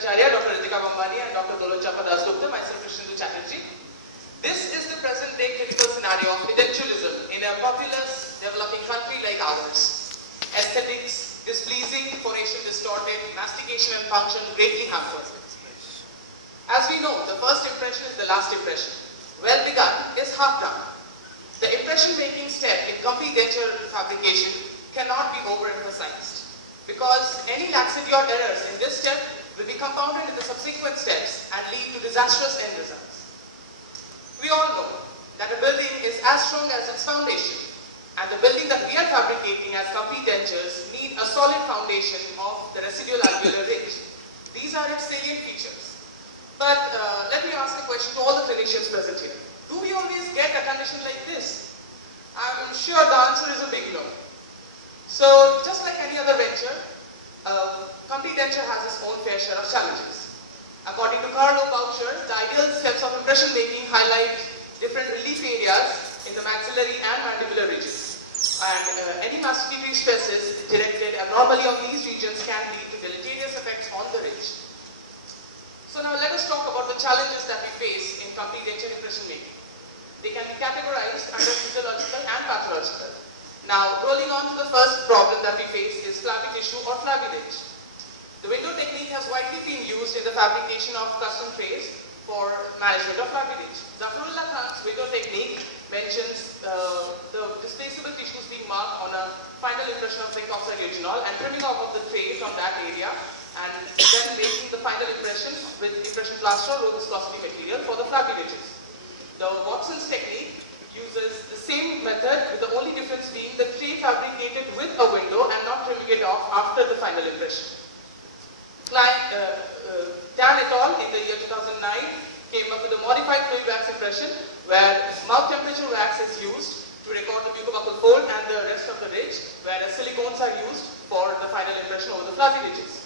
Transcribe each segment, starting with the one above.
Acharya, Dr. Ritika Bambani, and Dr. Dolonchappa Dasgupta, myself Krishnendu Chatterjee. This is the present day clinical scenario of denturism in a populous developing country like ours. Aesthetics, displeasing, phonation distorted, mastication and function greatly hampered. As we know, the first impression is the last impression. Well begun is half done. The impression-making step in complete denture fabrication cannot be overemphasized, because any laxity or errors in this step will be compounded in the subsequent steps and lead to disastrous end results. We all know that a building is as strong as its foundation, and the building that we are fabricating as complete dentures need a solid foundation of the residual alveolar ridge. These are its salient features. But let me ask a question to all the clinicians present here. Do we always get a condition like this? I'm sure the answer is a big no. So, just like any other venture, complete denture has its own fair share of challenges. According to Carlo Boucher, the ideal steps of impression making highlight different relief areas in the maxillary and mandibular ridges. And any masticative stresses directed abnormally on these regions can lead to deleterious effects on the ridge. So now let us talk about the challenges that we face in complete denture impression making. They can be categorized under physiological and pathological. Now, rolling on to the first problem that we face is flabby tissue or flabby ridge. The window technique has widely been used in the fabrication of custom trays for management of flabby ridge. Zafarullah Khan's window technique mentions the displaceable tissues being marked on a final impression of zygoxyreginol and trimming off of the tray from that area, and then making the final impression with impression plaster or low viscosity material for the flabby ridges. The Watson's technique uses the same method, with the only difference being the tray fabricated with a window and not trimming it off after the final impression. Dan et al. In the year 2009 came up with a modified fluid wax impression where mouth temperature wax is used to record the buccobuccal fold and the rest of the ridge, whereas silicones are used for the final impression over the flabby ridges.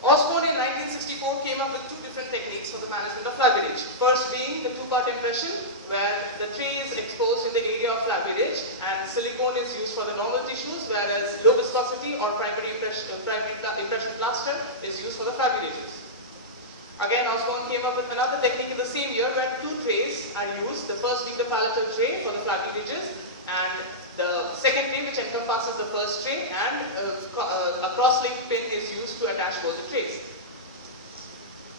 Osborne in 1964 came up with two different techniques for the management of flabby ridge. First being the two-part impression, where the tray is exposed in the area of flabby ridge and silicone is used for the normal tissues, whereas low viscosity or primary impression plaster is used for the flabby ridges. Again, Osborne came up with another technique in the same year where two trays are used, the first being the palatal tray for the flabby ridges, and the second tray which encompasses the first tray, and a cross-link pin is used to attach both the trays.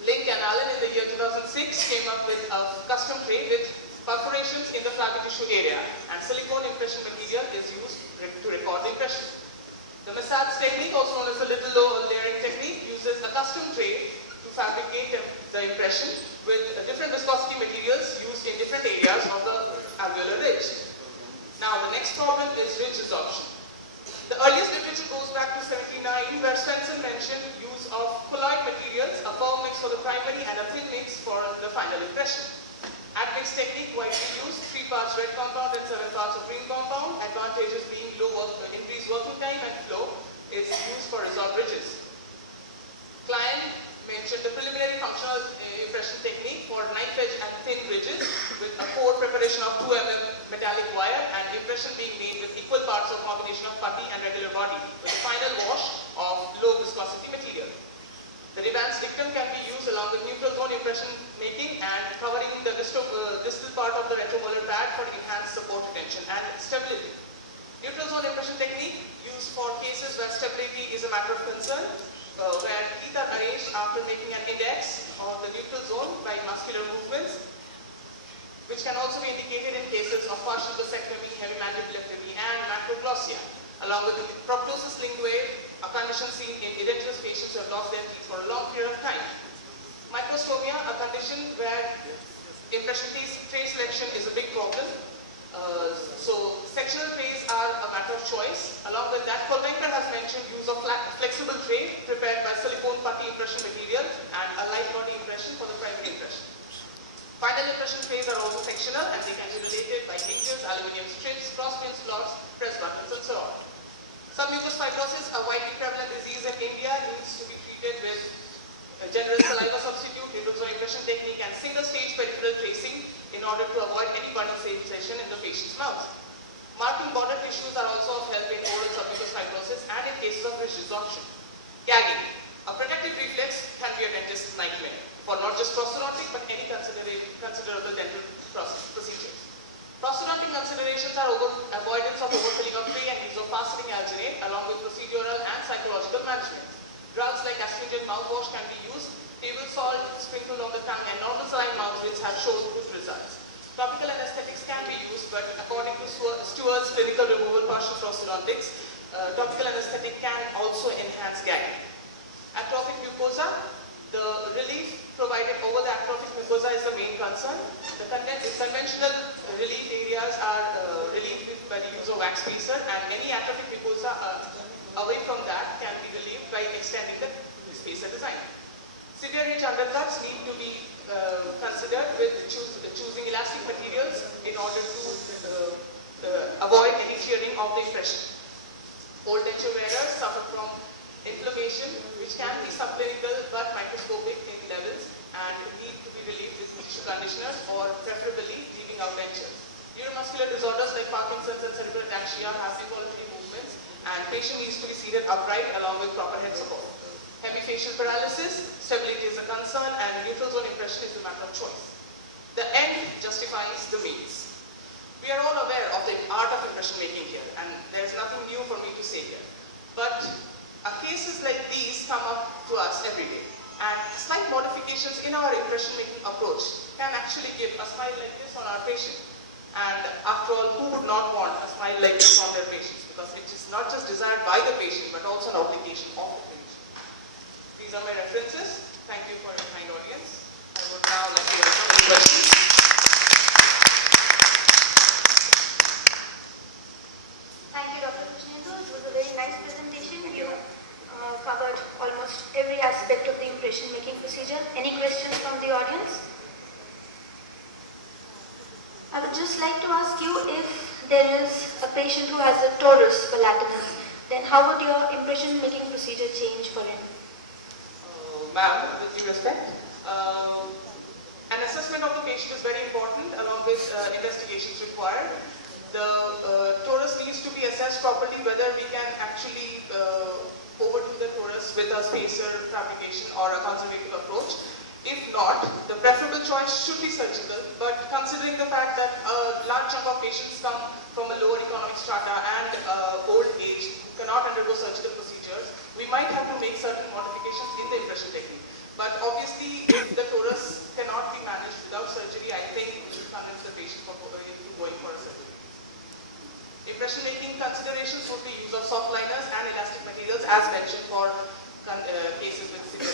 Link and Allen in the year 2006 came up with a custom tray with perforations in the flabby tissue area, and silicone impression material is used to record the impression. The Massad's technique, also known as the little low layering technique, uses a custom tray to fabricate the impression with different viscosity materials used in different areas of the alveolar ridge. Now, the next problem is ridge resorption. The earliest literature goes back to 79, where Svensson mentioned use of colloid materials, a firm mix for the primary and a thin mix for the final impression. Admix technique widely used, 3 parts red compound and 7 parts of green compound. Advantages being increased working time and flow is used for resolved ridges. Klein mentioned the preliminary functional impression technique for knife edge and thin ridges with a core preparation of 2 mm metallic wire and impression being made with equal parts of combination of putty and regular body with a final wash of low viscosity material. The Revance dictum can be used along with neutral zone impression making and covering the distal part of the retromolar pad for enhanced support retention and stability. Neutral zone impression technique used for cases where stability is a matter of concern, where teeth are arranged after making an index of the neutral zone by muscular movements, which can also be indicated in cases of partial vasectomy, hemimandibulectomy, and macroglossia, along with the proptosis linguae, a condition seen in edentulous patients who have lost their teeth for a long period of time. Microstomia, a condition where impression tray selection is a big problem. So sectional trays are a matter of choice. Along with that, Kolbenker has mentioned use of flexible tray prepared by silicone putty impression material and a light body impression for the primary impression. Final impression trays are also sectional and they can be related by hinges, aluminium strips, cross-pin slots, press buttons, and so on. Submucous fibrosis, a widely prevalent disease in India, needs to be treated with general saliva substitute, neutral zone impression technique, and single-stage peripheral tracing in order to avoid any burning sensation in the patient's mouth. Marking border tissues are also of help in oral submucous fibrosis and in cases of ridge resorption. Gagging. A protective reflex can be nightmare for not just prosthodontic but any considerable dental procedures. Prosthodontic considerations are avoidance of overfilling of tree and use of fast-setting alginate along with procedural and psychological management. Drugs like astringent mouthwash can be used, table salt sprinkled on the tongue and normal saline mouth rinse have shown good results. Topical anesthetics can be used, but according to Stewart's clinical removal partial prosthodontics, topical anesthetic can also enhance gagging. Atrophic mucosa, the relief provided over the atrophic mucosa is the main concern. The conventional relief areas are relieved by the use of wax spacer, and any atrophic mucosa away from that can be relieved by extending the spacer design. Severe ridge undercuts need to be considered with choosing elastic materials in order to avoid any tearing of the impression. Old denture wearers suffer from inflammation, which can be subclinical but microscopic in levels and need to be relieved with tissue conditioners or preferably leaving out dentures. Neuromuscular disorders like Parkinson's and cerebral ataxia have involuntary movements and patient needs to be seated upright along with proper head support. Hemifacial paralysis, stability is a concern and neutral zone impression is the matter of choice. The end justifies the means. We are all aware of the art of impression making here and there is nothing new for me to say here. But cases like these come up to us every day and slight modifications in our impression making approach can actually give a smile like this on our patient. And after all, who would not want a smile like this on their patients, because it is not just desired by the patient but also an obligation of the patient. These are my references. Thank you for your kind audience. I would now like to welcome any questions. Thank you, Dr. Krishnendu. It was a very nice presentation. You covered almost every aspect of the impression making procedure. Any questions from the audience? I would just like to ask you, if there is a patient who has a torus palatinus, then how would your impression making procedure change for him? Ma'am, with due respect, an assessment of the patient is very important along with investigations required. The torus needs to be assessed properly, whether we can actually overdo the torus with a spacer fabrication or a conservative approach. If not, the preferable choice should be surgical, but considering the fact that a large chunk of patients come from a lower economic strata and old age who cannot undergo surgical procedures, we might have to make certain modifications in the impression technique. But obviously, if the torus cannot be managed without surgery, I think we should convince the patient for going for a surgery. Impression making considerations would be use of soft liners and elastic materials as mentioned for cases with severe